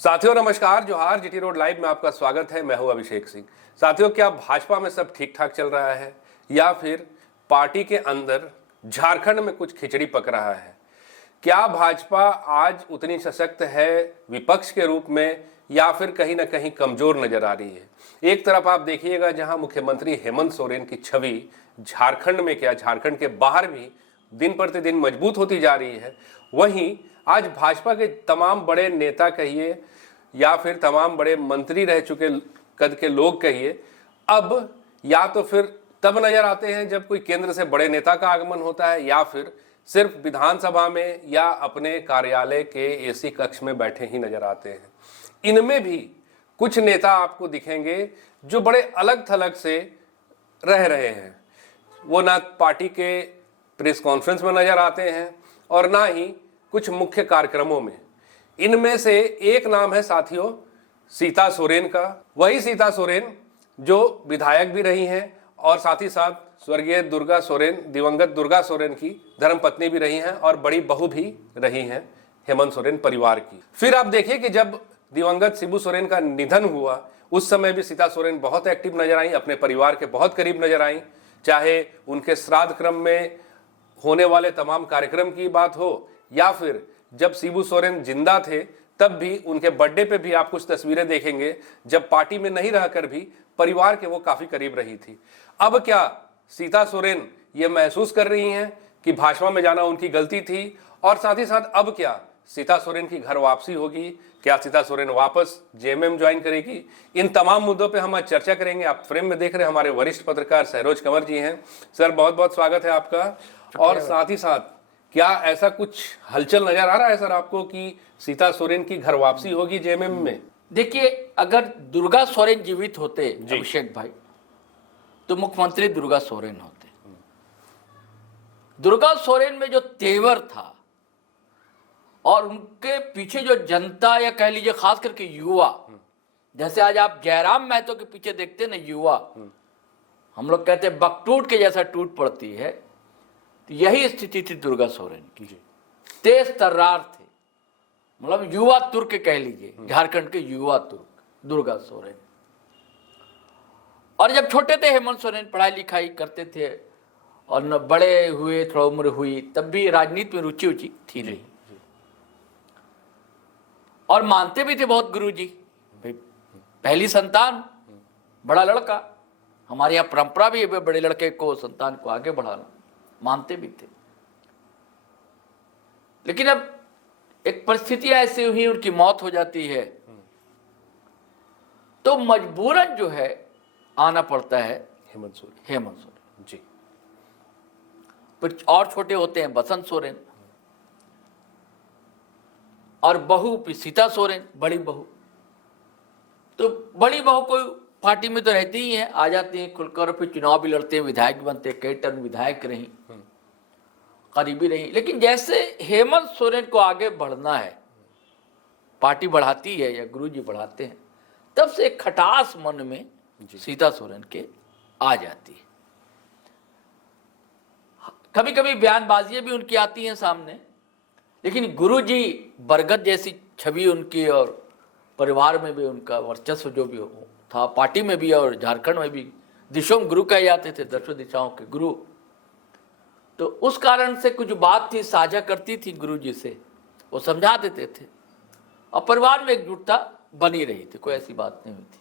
साथियों नमस्कार, जोहार। जीटी रोड लाइव में आपका स्वागत है। मैं हूं अभिषेक सिंह। साथियों, क्या भाजपा में सब ठीक ठाक चल रहा है या फिर पार्टी के अंदर झारखंड में कुछ खिचड़ी पक रहा है? क्या भाजपा आज उतनी सशक्त है विपक्ष के रूप में या फिर कहीं ना कहीं कमजोर नजर आ रही है? एक तरफ आप देखिएगा जहां मुख्यमंत्री हेमंत सोरेन की छवि झारखंड में क्या झारखंड के बाहर भी दिन प्रतिदिन मजबूत होती जा रही है, वहीं आज भाजपा के तमाम बड़े नेता कहिए या फिर तमाम बड़े मंत्री रह चुके कद के लोग कहिए, अब या तो फिर तब नजर आते हैं जब कोई केंद्र से बड़े नेता का आगमन होता है या फिर सिर्फ विधानसभा में या अपने कार्यालय के एसी कक्ष में बैठे ही नजर आते हैं। इनमें भी कुछ नेता आपको दिखेंगे जो बड़े अलग थलग से रह रहे हैं। वो ना पार्टी के प्रेस कॉन्फ्रेंस में नजर आते हैं और ना ही कुछ मुख्य कार्यक्रमों में। इनमें से एक नाम है साथियों सीता सोरेन का। वही सीता सोरेन जो विधायक भी रही हैं और साथ ही साथ स्वर्गीय दुर्गा सोरेन, दिवंगत दुर्गा सोरेन की धर्मपत्नी भी रही हैं और बड़ी बहू भी रही हैं हेमंत सोरेन परिवार की। फिर आप देखिए कि जब दिवंगत शिबू सोरेन का निधन हुआ उस समय भी सीता सोरेन बहुत एक्टिव नजर आई, अपने परिवार के बहुत करीब नजर आई। चाहे उनके श्राद्ध क्रम में होने वाले तमाम कार्यक्रम की बात हो या फिर जब शिबू सोरेन जिंदा थे तब भी उनके बर्थडे पे भी आप कुछ तस्वीरें देखेंगे जब पार्टी में नहीं रहकर भी परिवार के वो काफी करीब रही थी। अब क्या सीता सोरेन ये महसूस कर रही हैं कि भाजपा में जाना उनकी गलती थी? और साथ ही साथ अब क्या सीता सोरेन की घर वापसी होगी? क्या सीता सोरेन वापस जेएमएम ज्वाइन करेगी? इन तमाम मुद्दों पे हम आज चर्चा करेंगे। आप फ्रेम में देख रहे हैं हमारे वरिष्ठ पत्रकार सहरोज कंवर जी हैं। सर, बहुत बहुत स्वागत है आपका। और साथ ही साथ क्या ऐसा कुछ हलचल नजर आ रहा है सर आपको कि सीता सोरेन की घर वापसी होगी जेएमएम में? देखिए, अगर दुर्गा सोरेन जीवित होते अभिषेक भाई तो मुख्यमंत्री दुर्गा सोरेन होते। दुर्गा सोरेन में जो तेवर था और उनके पीछे जो जनता या कह लीजिए खास करके युवा, जैसे आज आप जयराम महतो के पीछे देखते हैं ना, युवा हम लोग कहते हैं बकटूट के जैसा टूट पड़ती है, तो यही स्थिति थी दुर्गा सोरेन की। तेज तर्रार थे, मतलब युवा तुर्क कह लीजिए, झारखंड के युवा तुर्क दुर्गा सोरेन। और जब छोटे थे हेमंत सोरेन, पढ़ाई लिखाई करते थे और न बड़े हुए, थोड़ा उम्र हुई, तब भी राजनीति में रुचि उची थी नहीं। और मानते भी थे बहुत गुरुजी, भाई पहली संतान, बड़ा लड़का, हमारे यहाँ परंपरा भी है बड़े लड़के को, संतान को आगे बढ़ाना, मानते भी थे। लेकिन अब एक परिस्थिति ऐसी हुई, उनकी मौत हो जाती है तो मजबूरन जो है आना पड़ता है हेमंत सोरेन। हेमंत सोरेन जी। फिर और छोटे होते हैं बसंत सोरेन और बहू फिर सीता सोरेन, बड़ी बहू। तो बड़ी बहू को पार्टी में तो रहती ही है, आ जाती है खुलकर, फिर चुनाव भी लड़ते हैं, विधायक बनते, कई टर्म विधायक रही, करीबी रही। लेकिन जैसे हेमंत सोरेन को आगे बढ़ना है, पार्टी बढ़ाती है या गुरुजी बढ़ाते हैं, तब से एक खटास मन में सीता सोरेन के आ जाती है। कभी कभी बयानबाजियां भी उनकी आती हैं सामने, लेकिन गुरुजी बरगद जैसी छवि उनकी और परिवार में भी उनका वर्चस्व जो भी था, पार्टी में भी और झारखंड में भी, दिशों गुरु कहे जाते थे, दसों दिशाओं के गुरु। तो उस कारण से कुछ बात थी, साझा करती थी गुरुजी से, वो समझा देते थे और परिवार में एकजुटता बनी रही थी, कोई ऐसी बात नहीं हुई थी।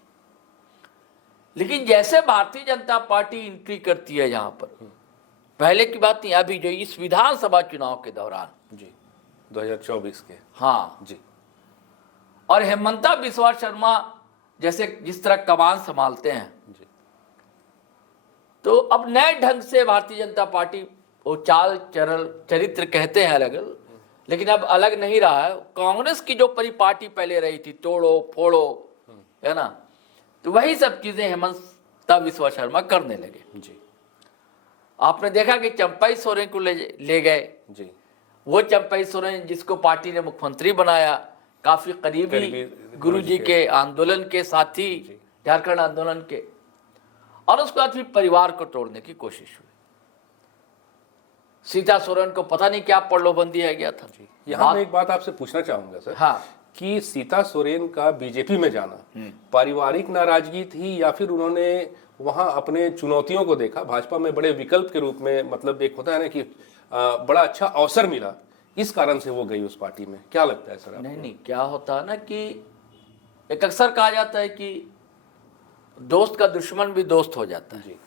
लेकिन जैसे भारतीय जनता पार्टी एंट्री करती है यहाँ पर, पहले की बात नहीं, अभी जो इस विधानसभा चुनाव के दौरान जी 2024 के, हाँ जी, और हेमंता बिस्वा शर्मा जैसे जिस तरह कमान संभालते हैं जी, तो अब नए ढंग से भारतीय जनता पार्टी, वो चाल चरल चरित्र कहते हैं अलग, लेकिन अब अलग नहीं रहा है। कांग्रेस की जो परिपाटी पहले रही थी, तोड़ो फोड़ो, है ना, तो वही सब चीजें हेमंता बिस्वा शर्मा करने लगे। जी। आपने देखा कि चंपई सोरेन को ले गए जी। वो चंपई सोरेन जिसको पार्टी ने मुख्यमंत्री बनाया, काफी करीबी गुरुजी के आंदोलन के साथी, झारखंड आंदोलन के, और उसके बाद फिर परिवार को तोड़ने की कोशिश हुई। सीता सोरेन को पता नहीं क्या प्रलोभन दिया गया था। यहाँ मैं एक बात आपसे पूछना चाहूंगा सर। हाँ, कि सीता सोरेन का बीजेपी में जाना पारिवारिक नाराजगी थी या फिर उन्होंने वहां अपने चुनौतियों को देखा, भाजपा में बड़े विकल्प के रूप में, मतलब एक होता है ना कि बड़ा अच्छा अवसर मिला, इस कारण से वो गई उस पार्टी में? क्या लगता है सर आपको? नहीं, क्या होता है ना कि एक अक्सर कहा जाता है कि दोस्त का दुश्मन भी दोस्त हो जाता है। जी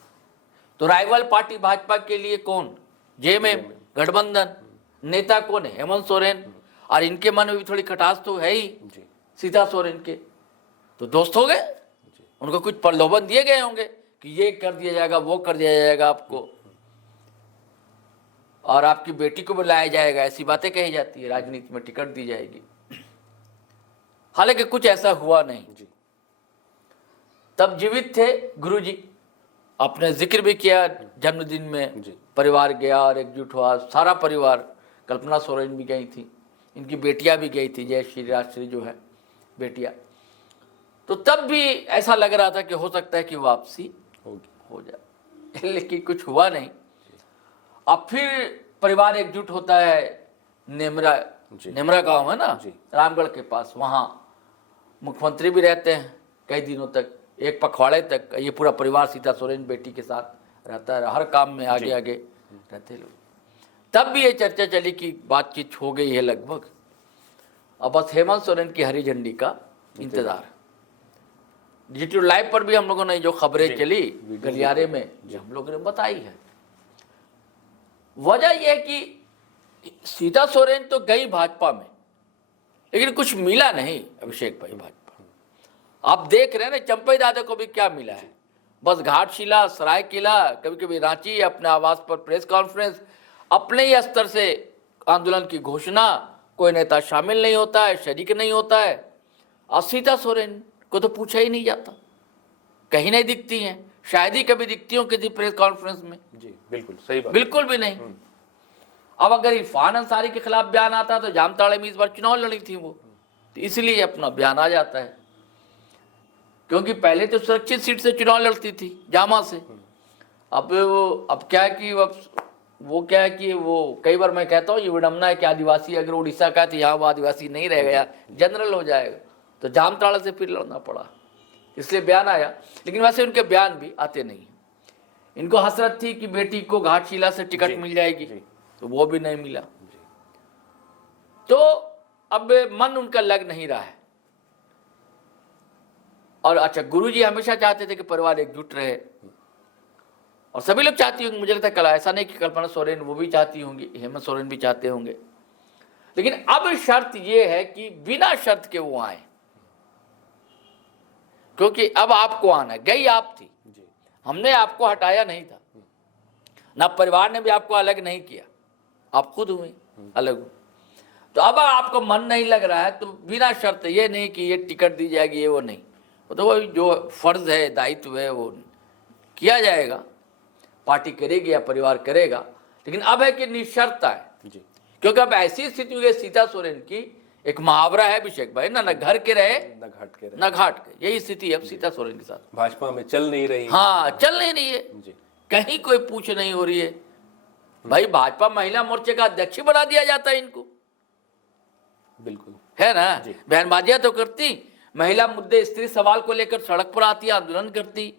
तो राइवल पार्टी भाजपा के लिए कौन? जेएमएम गठबंधन। नेता कौन है? हेमंत सोरेन। और इनके मन में भी थोड़ी खटास तो है ही जी सीता सोरेन के, तो दोस्त हो गए। उनको कुछ प्रलोभन दिए गए होंगे कि ये कर दिया जाएगा, वो कर दिया जाएगा आपको, और आपकी बेटी को बुलाया जाएगा, ऐसी बातें कही जाती है, राजनीति में टिकट दी जाएगी। हालांकि कुछ ऐसा हुआ नहीं। जी तब जीवित थे गुरुजी, आपने जिक्र भी किया जन्मदिन में जी। परिवार गया और एकजुट हुआ, सारा परिवार। कल्पना सोरेन भी गई थी, इनकी बेटियां भी गई थी, जयश्री राजश्री जो है बेटियां। तो तब भी ऐसा लग रहा था कि हो सकता है कि वापसी हो जाए, लेकिन कुछ हुआ नहीं। अब फिर परिवार एकजुट होता है नेमरा गांव है ना, रामगढ़ के पास, वहाँ मुख्यमंत्री भी रहते हैं कई दिनों तक, एक पखवाड़े तक। ये पूरा परिवार सीता सोरेन बेटी के साथ रहता है, हर काम में आगे आगे रहते लोग। तब भी ये चर्चा चली कि बातचीत हो गई है लगभग, अब बस हेमंत सोरेन की हरी झंडी का इंतजार। GT लाइव पर भी हम लोगों ने जो खबरें चली गलियारे में, जो हम लोगों ने बताई है, वजह यह है कि सीता सोरेन तो गई भाजपा में, लेकिन कुछ मिला नहीं अभिषेक भाई भाजपा। आप देख रहे हैं ना चंपई दादा को भी क्या मिला है, बस घाटशिला, सरायकेला, कभी कभी रांची, अपने आवास पर प्रेस कॉन्फ्रेंस, अपने ही स्तर से आंदोलन की घोषणा, कोई नेता शामिल नहीं होता है, शरीक नहीं होता है। और सीता सोरेन को तो पूछा ही नहीं जाता, कहीं नहीं दिखती हैं, शायद ही कभी दिखती हो किसी प्रेस कॉन्फ्रेंस में। जी बिल्कुल सही बात, बिल्कुल भी नहीं। अब अगर इरफान अंसारी के खिलाफ बयान आता तो जामताड़ा में इस बार चुनाव लड़ी थी वो, तो इसलिए अपना बयान आ जाता है, क्योंकि पहले तो सुरक्षित सीट से चुनाव लड़ती थी जामा से। अब क्या है कि वो क्या है कि वो कई बार मैं कहता हूँ ये विडम्बना है कि आदिवासी अगर उड़ीसा का तो यहाँ वो आदिवासी नहीं रह गया, जनरल हो जाएगा, तो जामताड़ा से फिर लड़ना पड़ा, इसलिए बयान आया। लेकिन वैसे उनके बयान भी आते नहीं। इनको हसरत थी कि बेटी को घाटशिला से टिकट मिल जाएगी, तो वो भी नहीं मिला। तो अब मन उनका लग नहीं रहा है। और अच्छा, गुरुजी हमेशा चाहते थे कि परिवार एकजुट रहे, और सभी लोग चाहती होंगे, मुझे लगता है। कल ऐसा नहीं कि कल्पना सोरेन वो भी चाहती होंगी, हेमंत सोरेन भी चाहते होंगे, लेकिन अब शर्त ये है कि बिना शर्त के वो आए, क्योंकि अब आपको आना, गई आप थी, हमने आपको हटाया नहीं था, ना परिवार ने भी आपको अलग नहीं किया, आप खुद हुए अलग हुए। तो अब आपको मन नहीं लग रहा है, तो बिना शर्त, ये नहीं कि ये टिकट दी जाएगी, ये वो नहीं, वो तो वही जो फर्ज है, दायित्व है, वो किया जाएगा, पार्टी करेगी या परिवार करेगा। लेकिन अब है कि निशर्त है, क्योंकि अब ऐसी स्थिति हुई है सीता सोरेन की, एक मुहावरा है अभिषेक भाई ना, घर के रहे न घाट के, यही स्थिति है अब सीता सोरेन के साथ। भाजपा में चल नहीं रही। हाँ, चल नहीं रही है, कहीं कोई पूछ नहीं हो रही है। भाई भाजपा महिला मोर्चे का अध्यक्ष बना दिया जाता है इनको, बिल्कुल है ना, बयानबाजियां तो करती, महिला मुद्दे, स्त्री सवाल को लेकर सड़क पर आती, आंदोलन करती।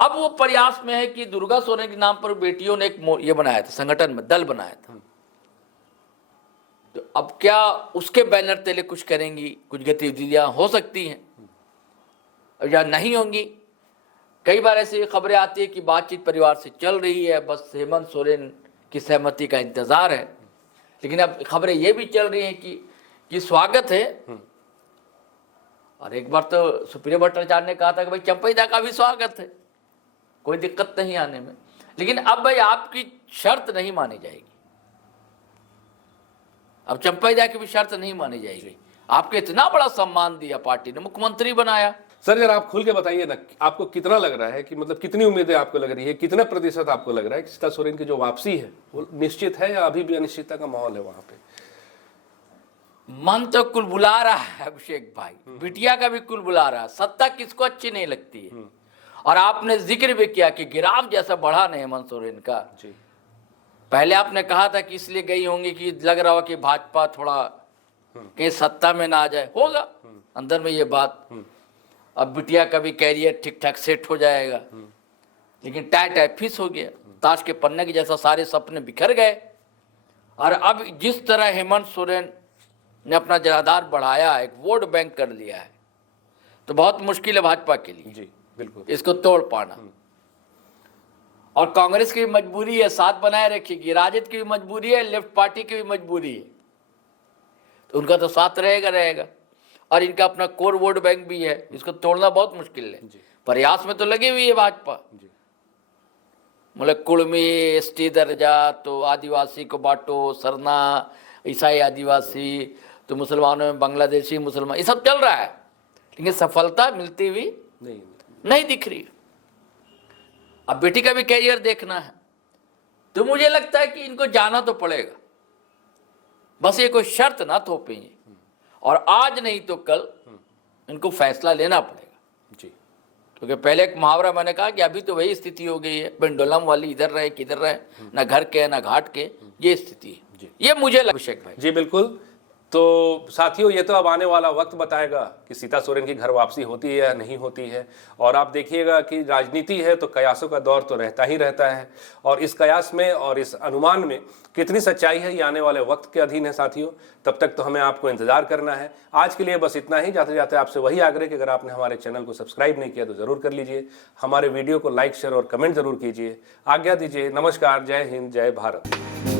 अब वो प्रयास में है कि दुर्गा सोरेन के नाम पर बेटियों ने एक ये बनाया था, संगठन में दल बनाया था, तो अब क्या उसके बैनर तले कुछ करेंगी, कुछ गतिविधियां हो सकती हैं या नहीं होंगी। कई बार ऐसी खबरें आती है कि बातचीत परिवार से चल रही है, बस हेमंत सोरेन की सहमति का इंतजार है। लेकिन अब खबरें ये भी चल रही हैं कि स्वागत है, और एक बार तो सुप्रिया भट्टाचार्य ने कहा था कि भाई चंपई दा का भी स्वागत है, कोई दिक्कत नहीं आने में। लेकिन अब भाई आपकी शर्त नहीं मानी जाएगी, अब चंपई दा की भी शर्त नहीं मानी जाएगी। आपको इतना बड़ा सम्मान दिया पार्टी ने, मुख्यमंत्री बनाया। सर जरा आप खुल के बताइए ना, आपको कितना लग रहा है कि मतलब कितनी उम्मीदें आपको लग रही है, कितना प्रतिशत आपको लग रहा है कि सीता सोरेन की जो वापसी है वो निश्चित है या अभी भी अनिश्चितता का माहौल है वहां पे? मन तो कुल बुला रहा है अभिषेक भाई, बिटिया का भी कुल बुला रहा है। सत्ता किसको अच्छी नहीं लगती है, और आपने जिक्र भी किया कि गिराव जैसा बढ़ा नहीं हेमंत सोरेन का। पहले आपने कहा था कि इसलिए गई होंगी कि लग रहा हो कि भाजपा थोड़ा कहीं सत्ता में ना आ जाए, होगा अंदर में ये बात। अब बिटिया का भी कैरियर ठीक ठाक सेट हो जाएगा, लेकिन टाई फिस हो गया, ताश के पन्ने के जैसा सारे सपने बिखर गए। और अब जिस तरह हेमंत सोरेन ने अपना जनाधार बढ़ाया, एक वोट बैंक कर लिया है, तो बहुत मुश्किल है भाजपा के लिए जी बिल्कुल इसको तोड़ पाना। और कांग्रेस की भी मजबूरी है, साथ बनाए रखेगी, राजद की भी मजबूरी है, लेफ्ट पार्टी की भी मजबूरी है, तो उनका तो साथ रहेगा। और इनका अपना कोर वोट बैंक भी है, इसको तोड़ना बहुत मुश्किल है। प्रयास में तो लगी हुई है भाजपा, मतलब कुड़मी, एसटी दर्जा, तो आदिवासी को बांटो, सरना, ईसाई आदिवासी, तो मुसलमानों में बांग्लादेशी मुसलमान, ये सब चल रहा है, लेकिन सफलता मिलती हुई नहीं दिख रही। अब बेटी का भी कैरियर देखना है, तो मुझे लगता है कि इनको जाना तो पड़ेगा, बस ये कोई शर्त ना थोपेंगे, और आज नहीं तो कल इनको फैसला लेना पड़ेगा जी। क्योंकि पहले एक मुहावरा मैंने कहा कि अभी तो वही स्थिति हो गई है, पेंडुलम वाली, इधर रहे किधर रहे, ना घर के ना घाट के, ये स्थिति है। ये मुझे अभिषेक भाई जी बिल्कुल। तो साथियों, ये तो अब आने वाला वक्त बताएगा कि सीता सोरेन की घर वापसी होती है या नहीं होती है। और आप देखिएगा कि राजनीति है तो कयासों का दौर तो रहता ही रहता है, और इस कयास में और इस अनुमान में कितनी सच्चाई है ये आने वाले वक्त के अधीन है साथियों। तब तक तो हमें आपको इंतजार करना है। आज के लिए बस इतना ही। जाते जाते आपसे वही आग्रह कि अगर आपने हमारे चैनल को सब्सक्राइब नहीं किया तो ज़रूर कर लीजिए, हमारे वीडियो को लाइक, शेयर और कमेंट जरूर कीजिए। आज्ञा दीजिए। नमस्कार, जय हिंद, जय भारत।